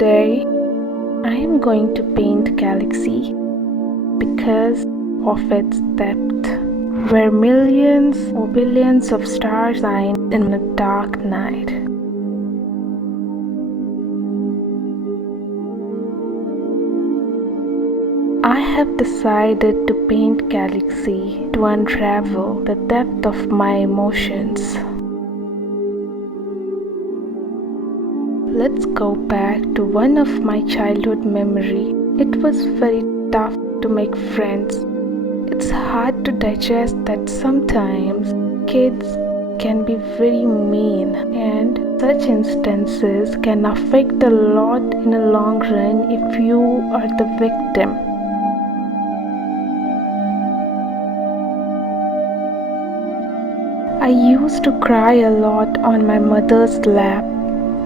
Today, I am going to paint galaxy because of its depth, where millions or billions of stars shine in a dark night. I have decided to paint galaxy to unravel the depth of my emotions. Let's go back to one of my childhood memory. It was very tough to make friends. It's hard to digest that sometimes kids can be very mean, and such instances can affect a lot in the long run if you are the victim. I used to cry a lot on my mother's lap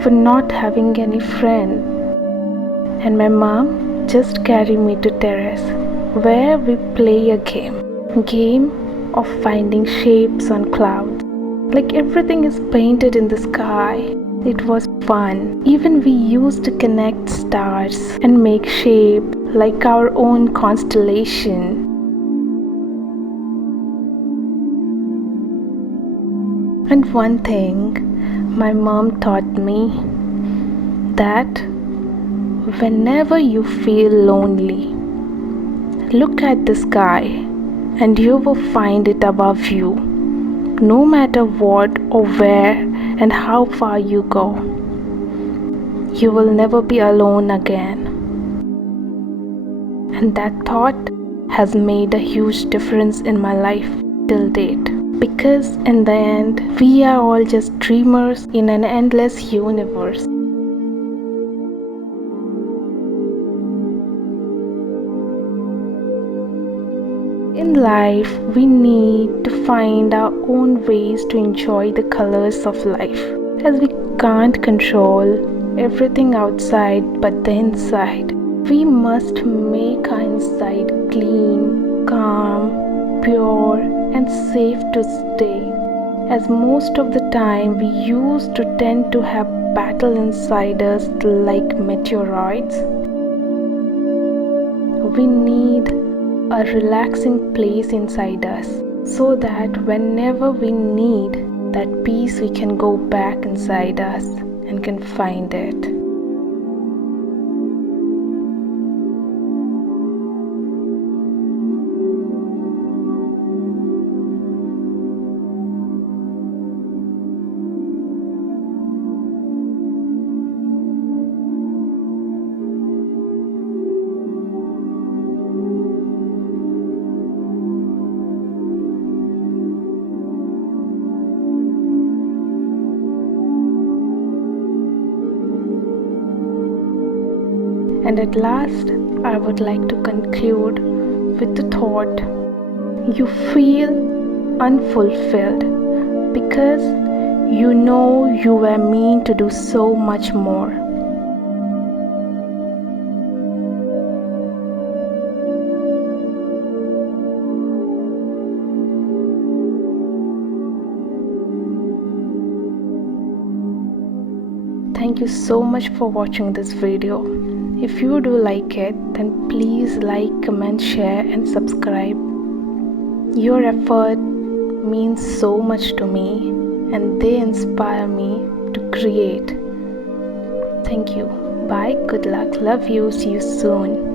for not having any friend, and my mom just carried me to terrace where we play a game of finding shapes on clouds. Like everything is painted in the sky. It was fun. Even we used to connect stars and make shape like our own constellation. And one thing my mom taught me, that whenever you feel lonely, look at the sky and you will find it above you. No matter what or where and how far you go, you will never be alone again. And that thought has made a huge difference in my life till date. Because in the end, we are all just dreamers in an endless universe. In life, we need to find our own ways to enjoy the colors of life, as we can't control everything outside but the inside. We must make our inside clean, calm, pure, and safe to stay, as most of the time we used to tend to have battle inside us like meteoroids. We need a relaxing place inside us so that whenever we need that peace, we can go back inside us and can find it. And at last, I would like to conclude with the thought, you feel unfulfilled because you know you were meant to do so much more. Thank you so much for watching this video. If you do like it, then please like, comment, share and subscribe. Your effort means so much to me and they inspire me to create. Thank you. Bye. Good luck. Love you. See you soon.